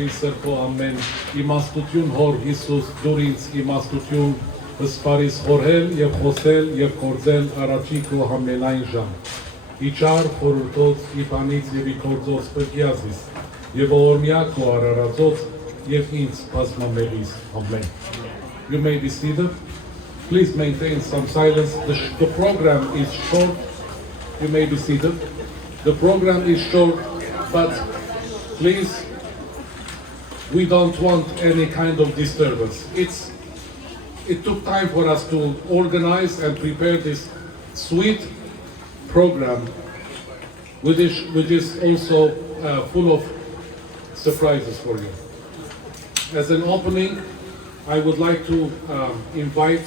Սպիսր քո ամեն իմաստություն հոր Հիսուս դուր ինձ իմաստություն սպարիս խորհել եւ խոսել եւ կործել առաջի քո ամենայն ժամ իջար խորհրդոց իբանից եւ իքորձոց պրկիազիս եւ օրմյա քո արարածոց եւ ինձ բազմամեղիս ամեն. You may be seated. Please maintain some silence. The program is short. You may be seated. The program is short, but please, we don't want any kind of disturbance. It took time for us to organize and prepare this sweet program, which is also full of surprises for you. As an opening, I would like to invite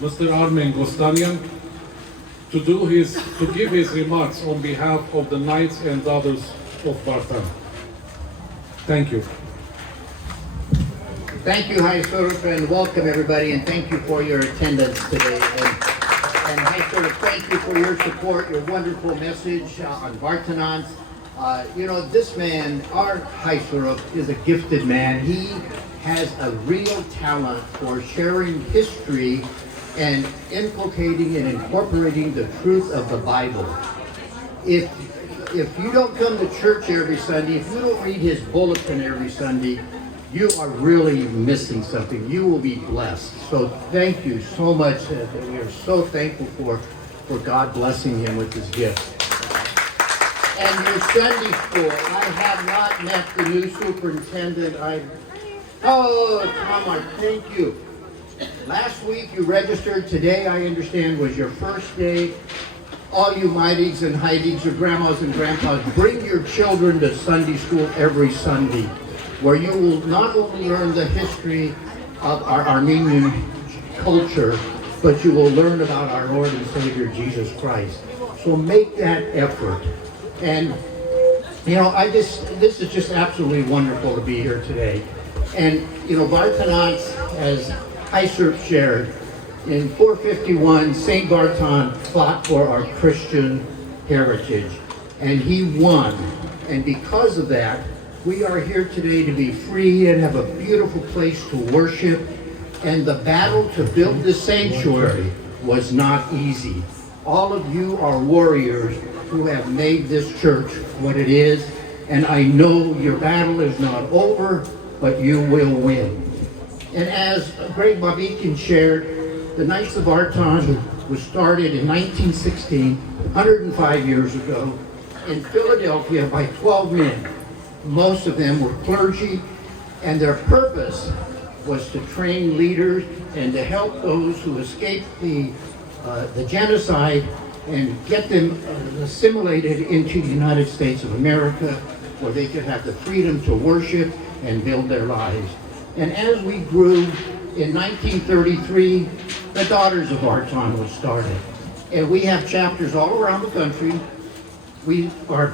Mr. Armen Gosdanian to give his remarks on behalf of the Knights and Daughters of Vartan. Thank you. Thank you, High Sheriff, and welcome everybody, and thank you for your attendance today. And High Sheriff, thank you for your support, your wonderful message on Vartanantz. You know, this man, our High Sheriff, is a gifted man. He has a real talent for sharing history and inculcating and incorporating the truth of the Bible. If you don't come to church every Sunday, if you don't read his bulletin every Sunday, you are really missing something. You will be blessed. So thank you so much. We are so thankful for God blessing him with his gift. And your Sunday school, I have not met the new superintendent. Oh, come on, thank you. Last week you registered. Today, I understand, was your first day. All you mighties and heidies, your grandmas and grandpas, bring your children to Sunday school every Sunday, where you will not only learn the history of our Armenian culture, but you will learn about our Lord and Savior Jesus Christ. So make that effort. And you know, this is just absolutely wonderful to be here today. And you know, Vartanantz, as Iserp shared, in 451, Saint Vartan fought for our Christian heritage, and he won. And because of that, we are here today to be free and have a beautiful place to worship. And the battle to build this sanctuary was not easy. All of you are warriors who have made this church what it is, and I know your battle is not over, but you will win. And as Greg Baghdasaryan shared, the Knights of Vartan was started in 1916, 105 years ago, in Philadelphia by 12 men. Most of them were clergy, and their purpose was to train leaders and to help those who escaped the genocide and get them assimilated into the United States of America, where they could have the freedom to worship and build their lives. And as we grew, in 1933, the Daughters of Vartan was started. And we have chapters all around the country. We are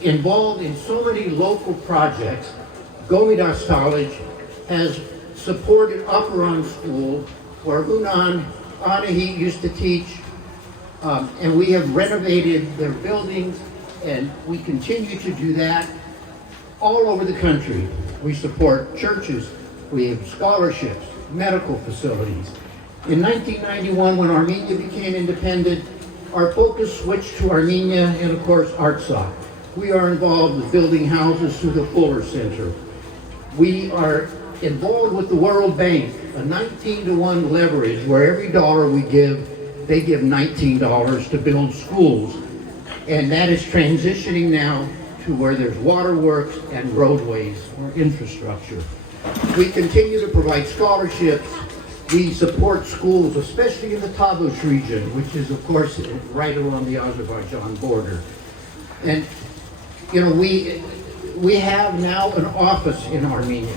involved in so many local projects. Gomidas College has supported Operon School, where Hunan Anahi used to teach. And we have renovated their buildings, and we continue to do that all over the country. We support churches, we have scholarships, medical facilities. In 1991, when Armenia became independent, our focus switched to Armenia and, of course, Artsakh. We are involved with building houses through the Fuller Center. We are involved with the World Bank, a 19-to-1 leverage, where every dollar we give, they give $19 to build schools. And that is transitioning now to where there's waterworks and roadways or infrastructure. We continue to provide scholarships. We support schools, especially in the Tavush region, which is, of course, right along the Azerbaijan border. And, you know, we have now an office in Armenia.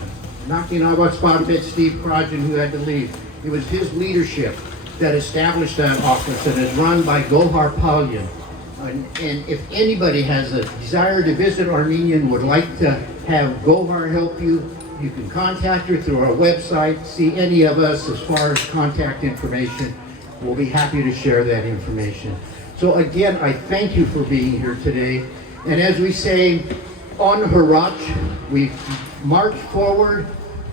Nakin Avagyants, Steve Krajan, who had to leave. It was his leadership that established that office, and is run by Gohar Palyan. And if anybody has a desire to visit Armenia and would like to have Gohar help you, you can contact her through our website, see any of us as far as contact information. We'll be happy to share that information. So again, I thank you for being here today. And as we say, on Harach. We've marched forward.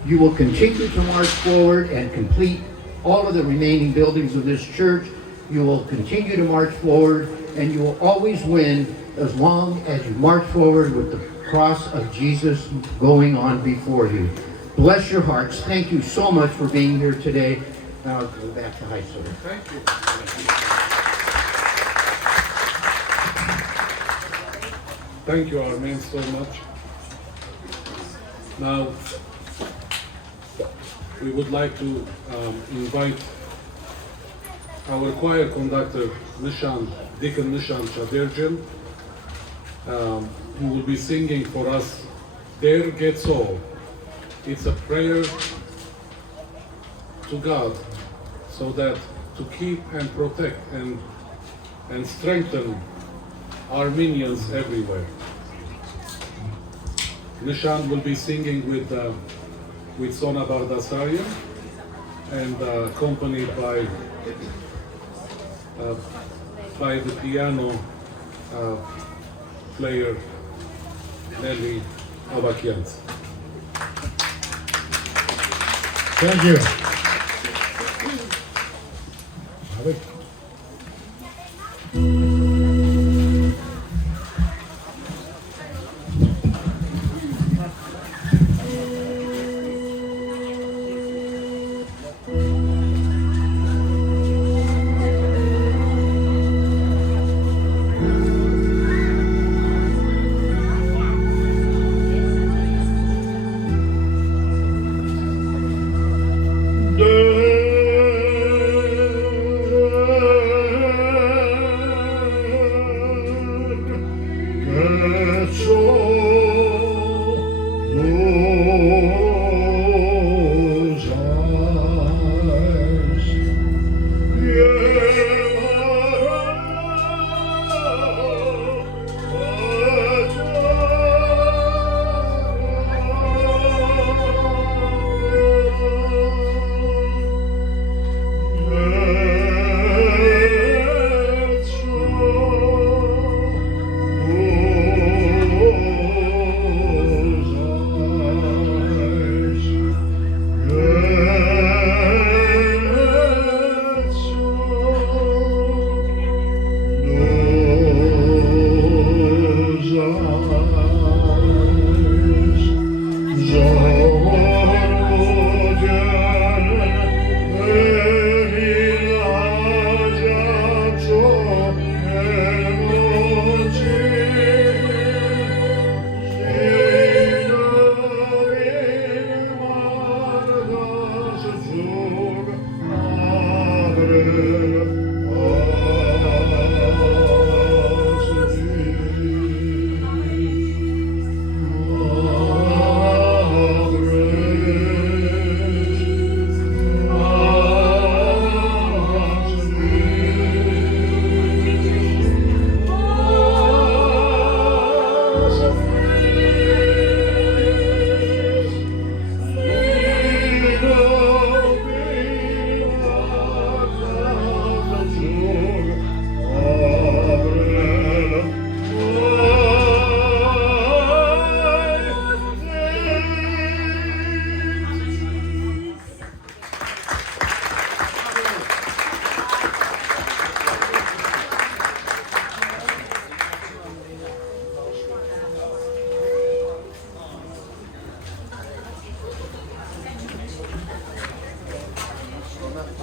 You will continue to march forward and complete all of the remaining buildings of this church. You will continue to march forward, and you will always win as long as you march forward with the cross of Jesus going on before you. Bless your hearts. Thank you so much for being here today. Now I'll go back to high school. Thank you. Thank you, Armen, so much. Now, we would like to invite our choir conductor, Nishan, Deacon Nishan Chadergian, who will be singing for us, Der Getzol. It's a prayer to God, so that to keep and protect and strengthen Armenians everywhere. Nishan will be singing with Sona Baghdasaryan and accompanied by the piano player Nelli Avagyants. Thank you.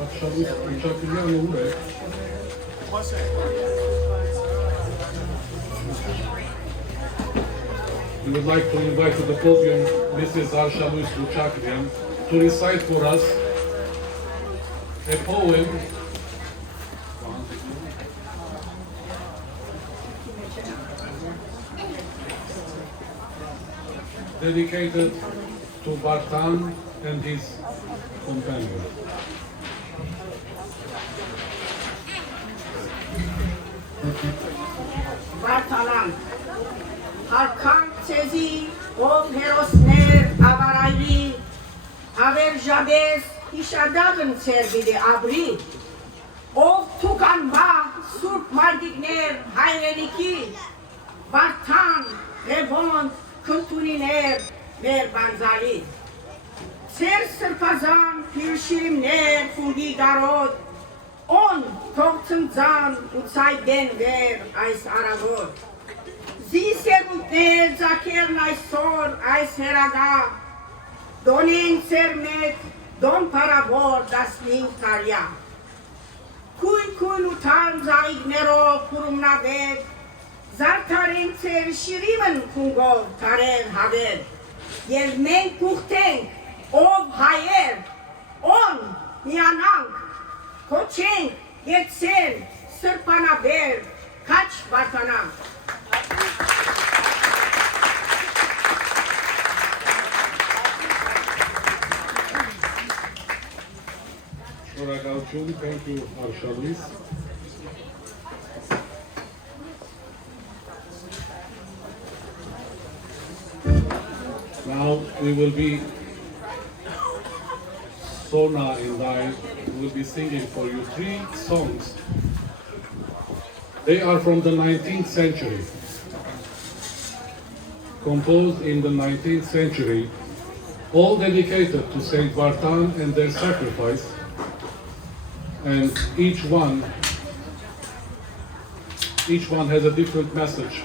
Arshalouys, Buchaklian, we would like to invite to the podium Mrs. Arshalouys Buchaklian to recite for us a poem dedicated to Vartan and his companion. Vartanantz, harkan sezi, ով հերոսներ ավարայրի, ավերժաբես հիշադակն ցերվիդի աբրի, ով թուկան բա սուրբ մարդիկներ հայրենիքի, Vartan, Revont, քնտունիներ մեր բանձալի։ Ծեր սրբազան փիրշիմներ ֆունգի գարոտ, on թող ծնծան ու ցայդեն վեր այս արագոտ։ Զիսերուններ ձակերն այսօր այս հերագա, դոնին ծեր մեկ, դոն պարավոր 15 տարյա։ Քույն ու թան զաղիգներով կուրումնավեր, զարդարեն ծեր շիրիմն քունգով տարեն հավեր, և մենք կուղթենք, ով հայեր, on միանանք, կոչենք և ծեր սրպանավեր, կաչ վարդանանք։ Thank you, Arshalouys. Now we will be, Sona and I will be singing for you 3 songs. They are from the 19th century, composed in the 19th century, all dedicated to Saint Vartan and their sacrifice. And each one has a different message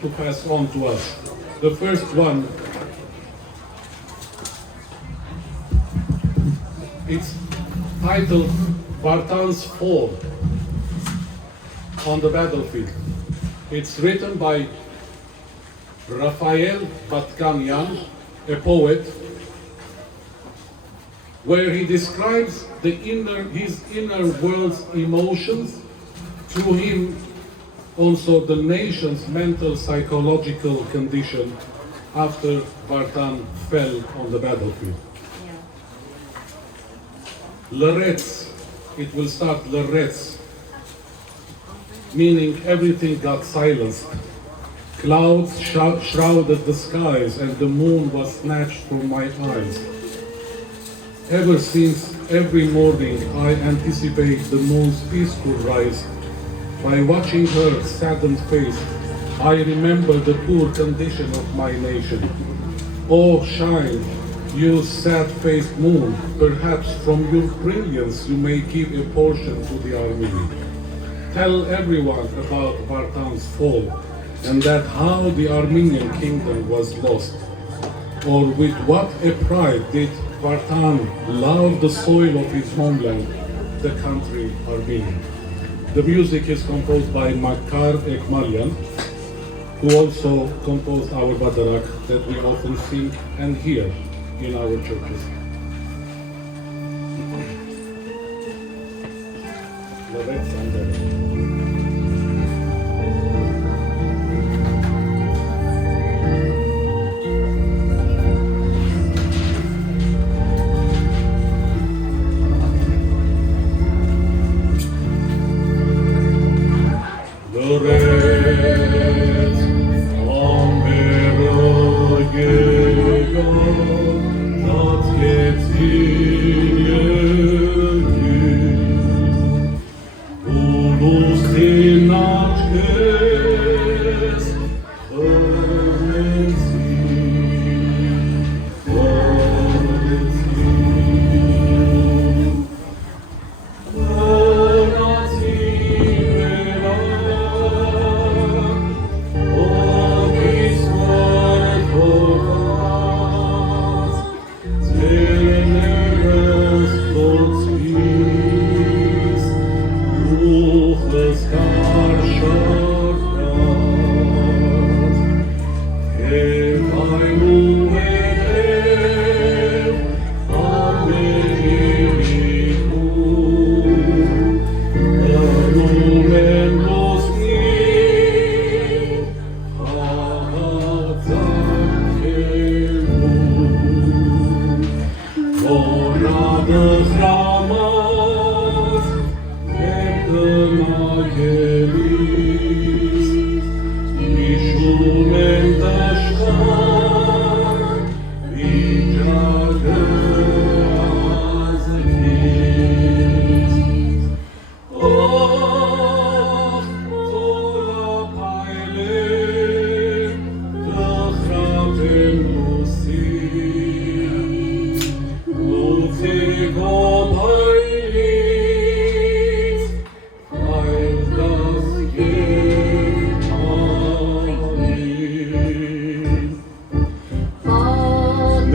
to pass on to us. The first one, it's titled Vartan's Fall on the Battlefield. It's written by Baghdasaryan, a poet, where he describes his inner world's emotions, through him also the nation's mental psychological condition after Vartan fell on the battlefield. Lăreț, it will start Lăreț, meaning everything got silenced. Clouds shrouded the skies and the moon was snatched from my eyes. Ever since, every morning I anticipate the moon's peaceful rise. By watching her saddened face, I remember the poor condition of my nation. Oh, shine, you sad-faced moon, perhaps from your brilliance you may give a portion to the Armenian. Tell everyone about Vartan's fall, and that how the Armenian kingdom was lost. Or with what a pride did Vartan loved the soil of his homeland, the country Armenia. The music is composed by Pakrad, who also composed our Badarak that we often sing and hear in our churches.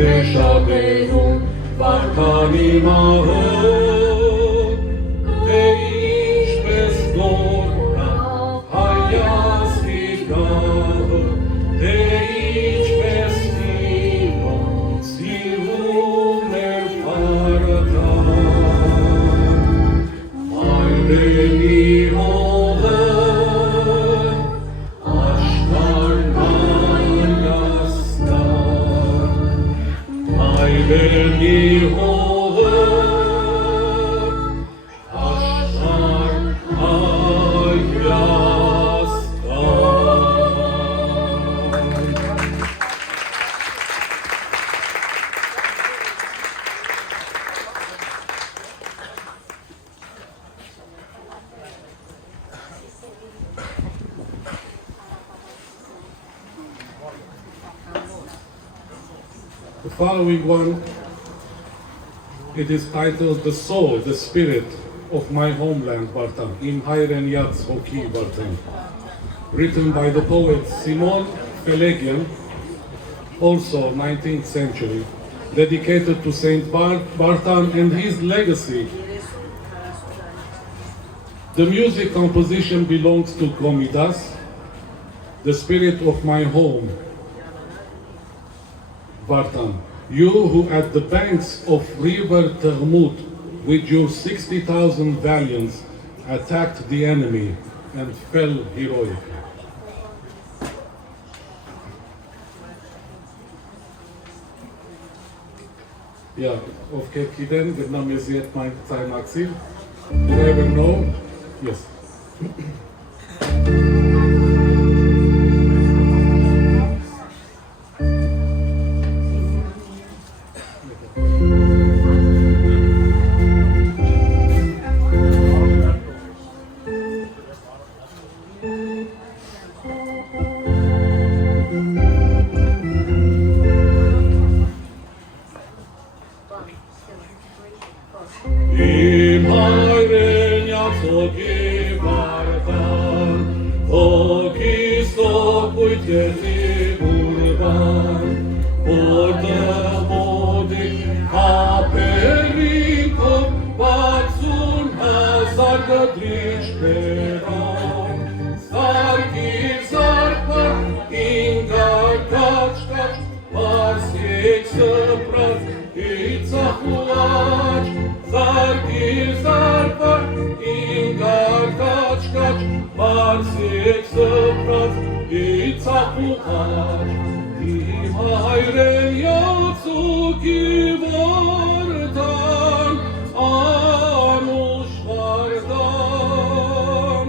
Veshadehun Vartani Mahon Deish Vesdora Hayas Hikah Deish Vestino Sivumer Vartan My Beni Hoven Ashtar Nayastar My Beni Hoven Ashtar Nayastar. The following one, it is titled The Soul, the Spirit of My Homeland, Vartan, in Hayrenyats Hoki, Vartan, written by the poet Simon Berjekian, also 19th century, dedicated to Saint Vartan and his legacy. The music composition belongs to Komidas, the spirit of my home, Vartan. You who at the banks of river Termut with your 60,000 valiants attacked the enemy and fell heroically. Yeah, okay, Kiden, Vietnam is yet my time Maxim. Do you ever know? Yes. Im Hayrenyats Hoki Vartan, Hoki Stopui Teti Urban, Ordemodik Aperinko, Vatsun Hazargadrich Peron, Sarkis Armenian Ingar Kachkach, Varsik Seprat, Itzachuach, Sarkis Armenian Ingar Kachkach, Varsik Seprat, Itzachuach, Im Hayrenyats Hoki Vartan, Anush Vartan,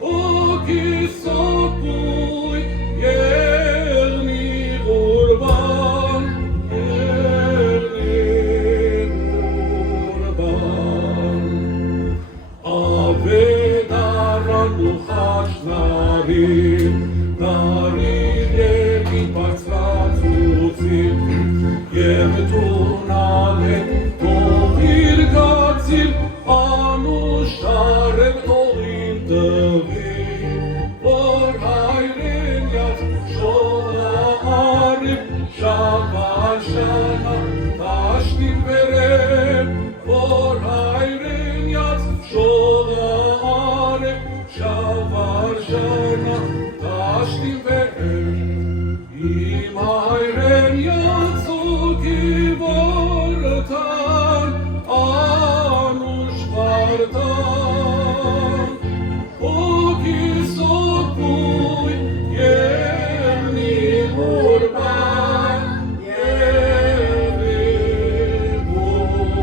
Hoki Sopui, Yelni Urban, Avedaran Buchash Narim, Narim Yeki Patzratzutzim, Yevtunalem Tovir Gatzim, Anusharem Tovim Tevim, Vor Hayrenyats Shovarim, Shavar Shana, Tashtim Verem, Vor Hayrenyats Shovarim, Shavar Shana, Tashtim Verem, Im Hayrenyats Hoki Vartan, Anush Vartan, Hoki Sopui, Yelni Urban, Yelni Urban.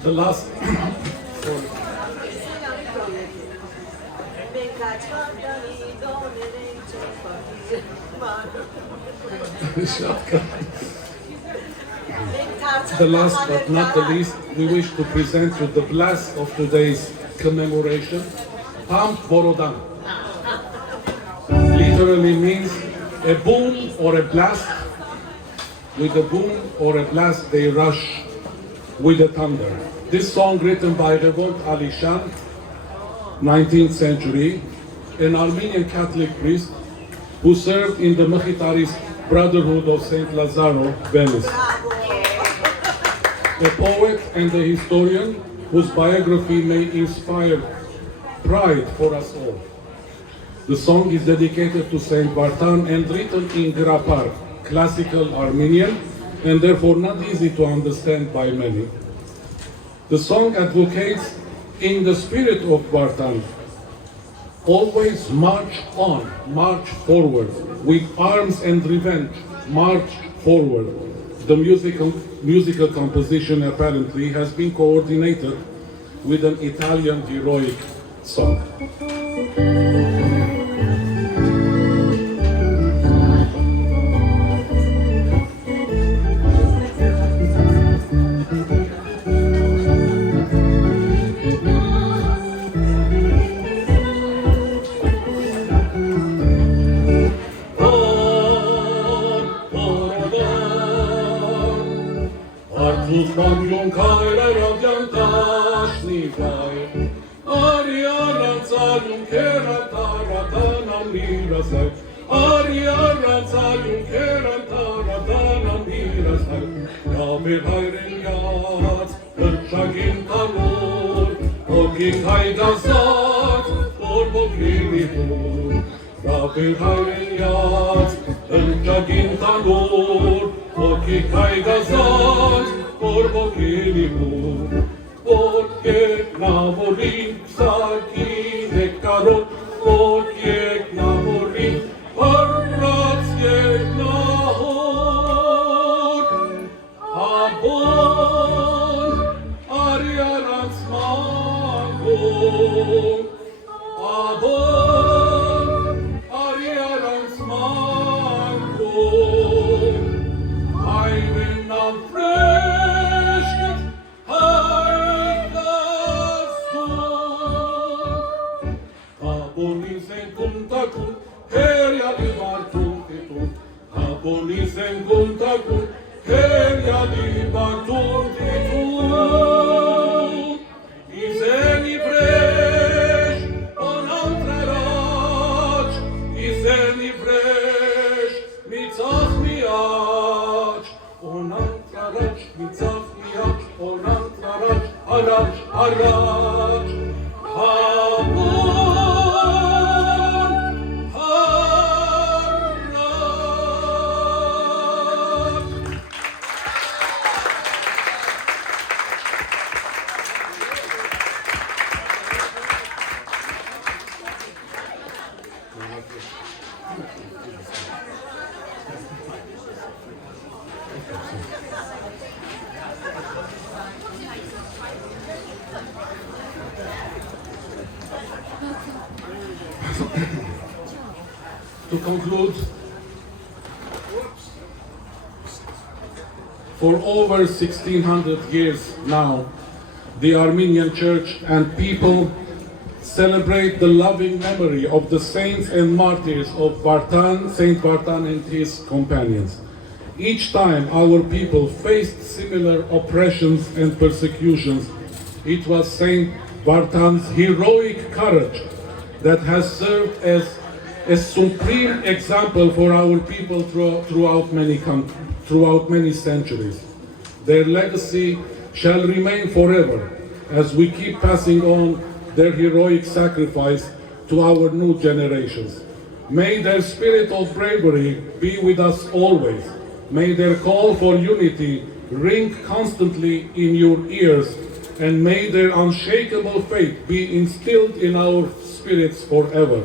The last the last but not the least, we wish to present you the blast of today's commemoration, Pam Borodan. Literally means a boom or a blast. With a boom or a blast, they rush with the thunder. This song written by Revolt Alishan, 19th century, an Armenian Catholic priest who served in the Mkhitarist Brotherhood of St. Lazaro, Venice. A poet and a historian whose biography may inspire pride for us all. The song is dedicated to Saint Vartan and written in Grapar, classical Armenian, and therefore not easy to understand by many. The song advocates, in the spirit of Vartan, always march on, march forward, with arms and revenge, march forward. The musical composition apparently has been coordinated with an Italian heroic song. Mamyon kaylar avyantaşni vay Aryarantzayun kerantaratan amirasay Aryarantzayun kerantaratan amirasay Yabir hayren yat, Berjekian tanur Oki kaydazat, Borbokini hur Yabir hayren yat, Berjekian tanur Oki kaydazat Borbokini hur Borbek navorim Sarkis Borbek navorim Pakrad nahor Abon Aryanantz mangum Abon Aryanantz mangum Aynen amfreşket haydasın Abonizen kuntakun her yadi vartun titun Abonizen kuntakun her yadi vartun titun İzeni fresh onan traraç İzeni fresh mitzach miyaç Onan traraç mitzach miyaç Onan traraç haraç haraç Habon To conclude, for over 1600 years now, the Armenian Church and people celebrate the loving memory of the saints and martyrs of Vartan, Saint Vartan and his companions. Each time our people faced similar oppressions and persecutions, it was Saint Vartan's heroic courage that has served as a supreme example for our people throughout many centuries. Their legacy shall remain forever as we keep passing on their heroic sacrifice to our new generations. May their spirit of bravery be with us always. May their call for unity ring constantly in your ears, and may their unshakable faith be instilled in our spirits forever.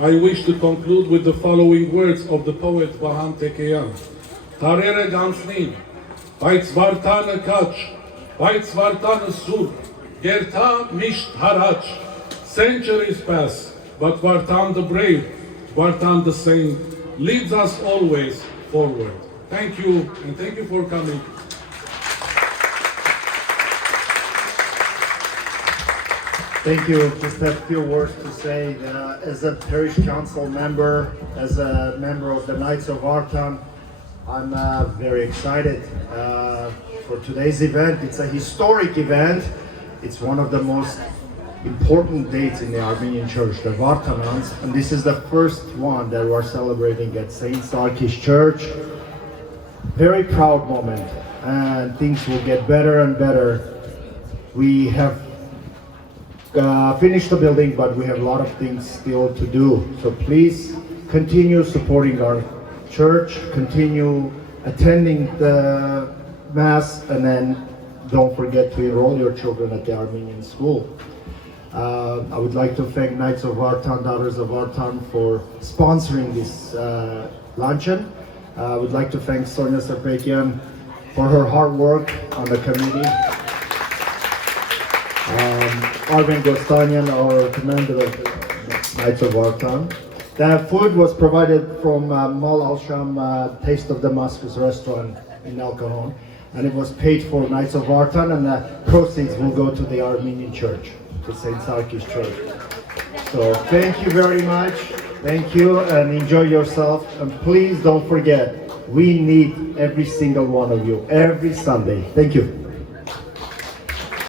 I wish to conclude with the following words of the poet Berjekian. Tarere gansnin, բայց Վարդանը կաչ, բայց Վարդանը սուր, Գերտա միշտ հարաչ. Centuries pass, but Vartan the brave, Vartan the saint, leads us always forward. Thank you, and thank you for coming. Thank you. Just a few words to say. As a parish council member, as a member of the Knights of Vartan, I'm very excited for today's event. It's a historic event. It's one of the most important dates in the Armenian Church, the Vartanantz, and this is the first one that we're celebrating at St. Sarkis Church. Very proud moment, and things will get better and better. We have finished the building, but we have a lot of things still to do. So please continue supporting our church, continue attending the Mass, and then don't forget to enroll your children at the Armenian school. I would like to thank Knights of Vartan, Daughters of Vartan for sponsoring this luncheon. I would like to thank Sonia Sarkis for her hard work on the committee. Armen Gosdanian, our commander of the Knights of Vartan. The food was provided from Mal Al-Sham Taste of Damascus restaurant in El Cajon, and it was paid for Knights of Vartan, and the proceeds will go to the Armenian Church, to St. Sarkis Church. So thank you very much. Thank you, and enjoy yourself. And please don't forget, we need every single one of you every Sunday. Thank you.